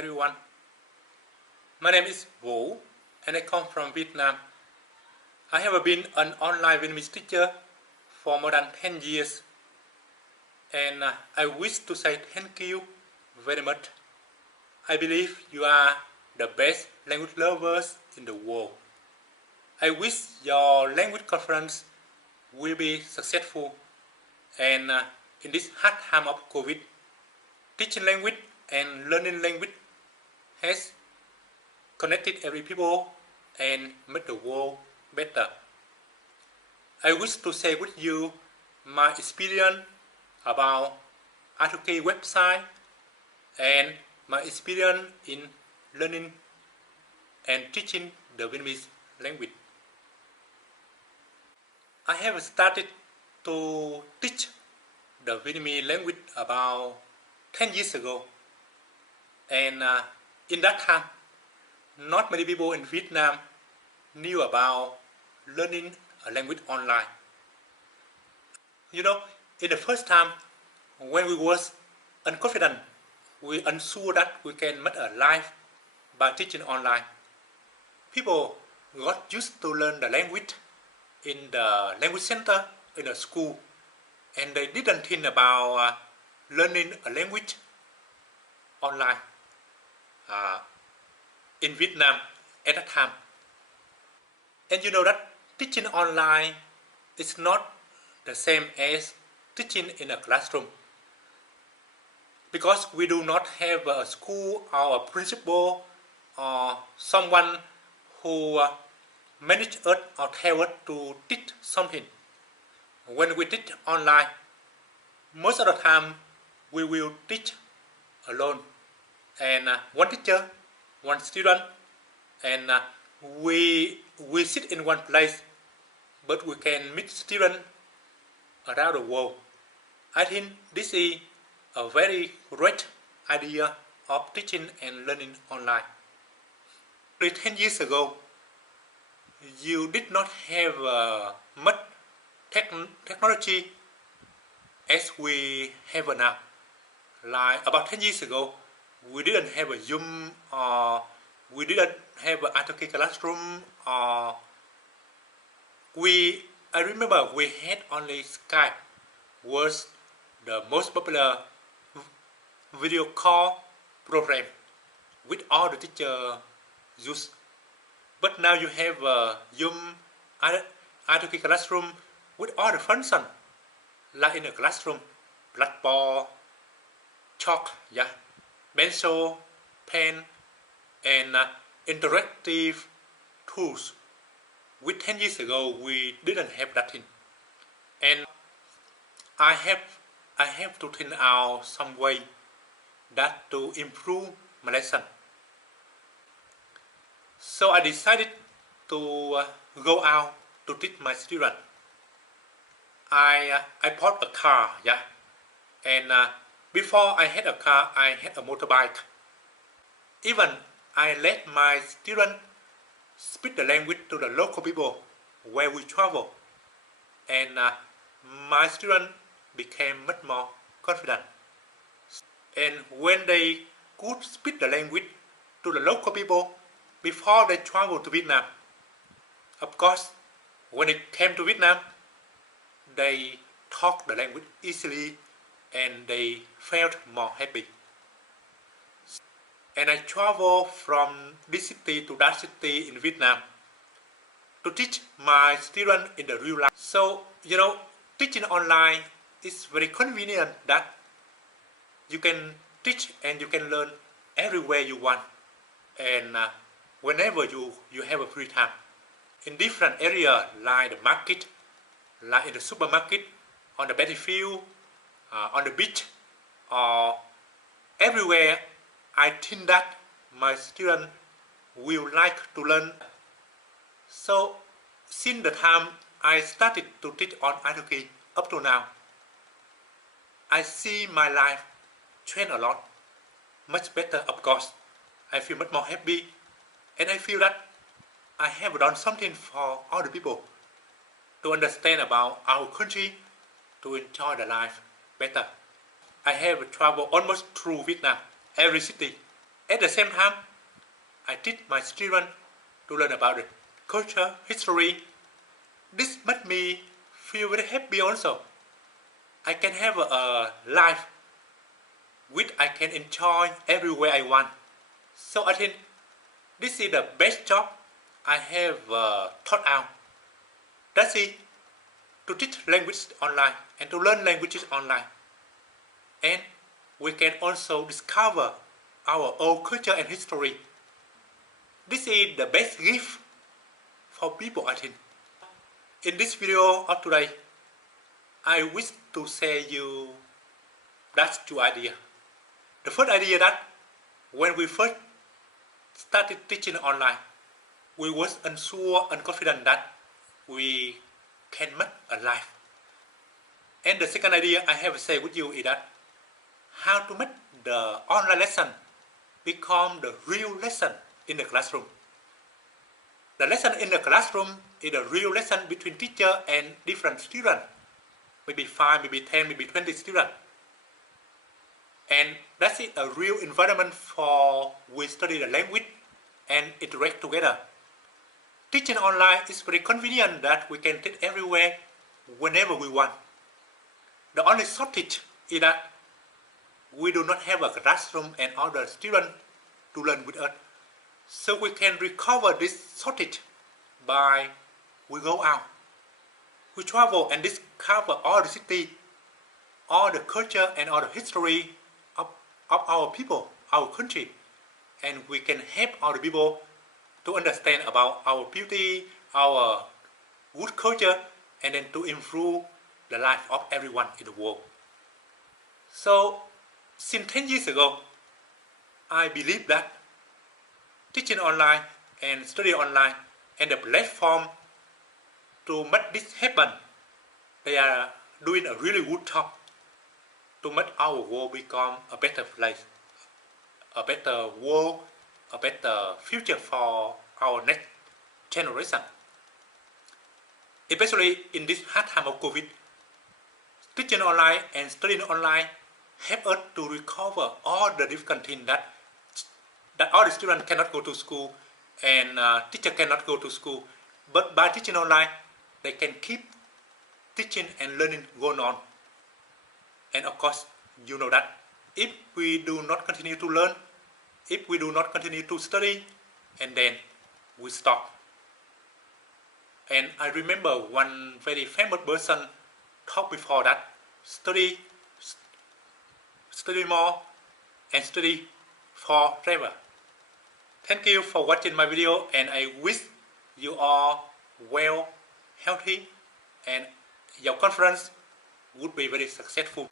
everyone. My name is Vũ and I come from Vietnam. I have been an online Vietnamese teacher for more than 10 years and I wish to say thank you very much. I believe you are the best language lovers in the world. I wish your language conference will be successful and in this hard time of COVID, teaching language and learning language has connected every people and made the world better. I wish to share with you my experience about R2K website and my experience in learning and teaching the Vietnamese language. I have started to teach the Vietnamese language about 10 years ago, and in that time not many people in Vietnam knew about learning a language online. You know, in the first time when we was unconfident, we unsure that we can make a life by teaching online. People got used to learn the language in the language center in a school, and they didn't think about learning a language online in Vietnam at that time. And you know that teaching online is not the same as teaching in a classroom, because we do not have a school or a principal or someone who manage us or tell us to teach something. When we teach online, most of the time we will teach alone, and one teacher, one student, and we sit in one place, but we can meet students around the world. I think this is a very great idea of teaching and learning online. 10 years ago, you did not have much technology as we have now. Like about 10 years ago, we didn't have a Zoom, or we didn't have an R2K classroom, or I remember we had only Skype was the most popular video call program with all the teachers use. But now you have Zoom, R2K classroom with all the functions, like in a classroom, blackboard, chalk, pencil, pen, and interactive tools. With 10 years ago, we didn't have that thing, and I have to think out some way that to improve my lesson. So I decided to go out to teach my students. I bought a car, and before I had a car, I had a motorbike. Even I let my students speak the language to the local people where we travel, and my students became much more confident. And when they could speak the language to the local people before they travel to Vietnam, of course, when they came to Vietnam, they talk the language easily and they felt more happy. And I travel from this city to that city in Vietnam to teach my students in the real life. So, you know, teaching online is very convenient that you can teach and you can learn everywhere you want, and whenever you have a free time. In different areas like the market, like in the supermarket, on the battlefield, on the beach, or everywhere, I think that my students will like to learn. So since the time I started to teach on R2K up to now, I see my life change a lot, much better of course. I feel much more happy, and I feel that I have done something for all the people to understand about our country, to enjoy the life better. I have traveled almost through Vietnam, every city, At the same time, I teach my students to learn about the culture, history. This makes me feel very happy also. I can have a life which I can enjoy everywhere I want. So I think this is the best job I have thought out. That's it, to teach language online and to learn languages online. And we can also discover our own culture and history. This is the best gift for people, I think. In this video of today, I wish to share you that's two ideas. The first idea that when we first started teaching online, we was unsure and confident that we can make a life. And the second idea I have to share with you is that how to make the online lesson become the real lesson in the classroom. The lesson in the classroom is a real lesson between teacher and different students. Maybe 5, maybe 10, maybe 20 students. And that's it, a real environment for we study the language and interact together. Teaching online is very convenient that we can teach everywhere, whenever we want. The only shortage is that we do not have a classroom and other students to learn with us. So we can recover this shortage by we go out. We travel and discover all the city, all the culture and all the history of our people, our country. And we can help other people to understand about our beauty, our good culture, and then to improve the life of everyone in the world. So, since 10 years ago, I believe that teaching online and study online and the platform to make this happen, they are doing a really good job to make our world become a better place, a better world, a better future for our next generation. Especially in this hard time of COVID, teaching online and studying online help us to recover all the different things that all the students cannot go to school and teacher cannot go to school. But by teaching online, they can keep teaching and learning going on. And of course, you know that if we do not continue to learn, if we do not continue to study, and then we stop. And I remember one very famous person talked before that, study more and study forever. Thank you for watching my video, and I wish you are well, healthy, and your conference would be very successful.